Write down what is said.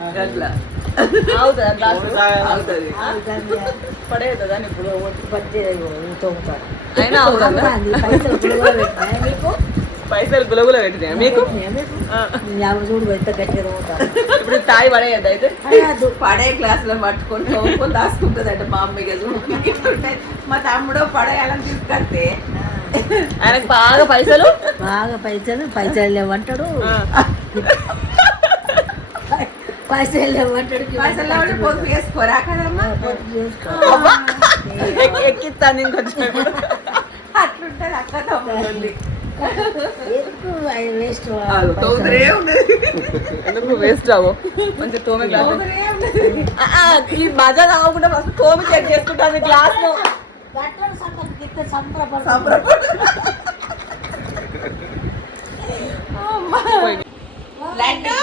అట్లా అవుతుంది గ్లాస్ అవుతుంది పడేదా ఇప్పుడు తోముతారు అయినా అవుతుంది మీకు పైసలు గులగుల పెట్టినాయి మీకు చూడు ఎంత గట్టిగా తోముతారు ఇప్పుడు తాయి పడేయద్దు అయితే పడే గ్లాస్ లో పట్టుకొని తోముకొని దాచుకుంటుందంట మా అమ్మకి ఇట్లుంటాయి. మా తమ్ముడు పడేయాలని తీసుకొస్తే ఆయనకు బాగా పైసలు పైసలు లేవంటాడు పైసలు లేవంటాడు పైసలు పొదుపు చేసుకోరా కదమ్మా ఎక్కిస్తాను ఇంకొంచెం అట్లుంటది అక్క తమ్ముడు వేస్ట్ రావు మంచి తోమి గ్లాస్ ఈ మజా తాగకుండా ఫస్ట్ తోమి చెక్ చేసుకుంటాను గ్లాస్ లో లడ్డు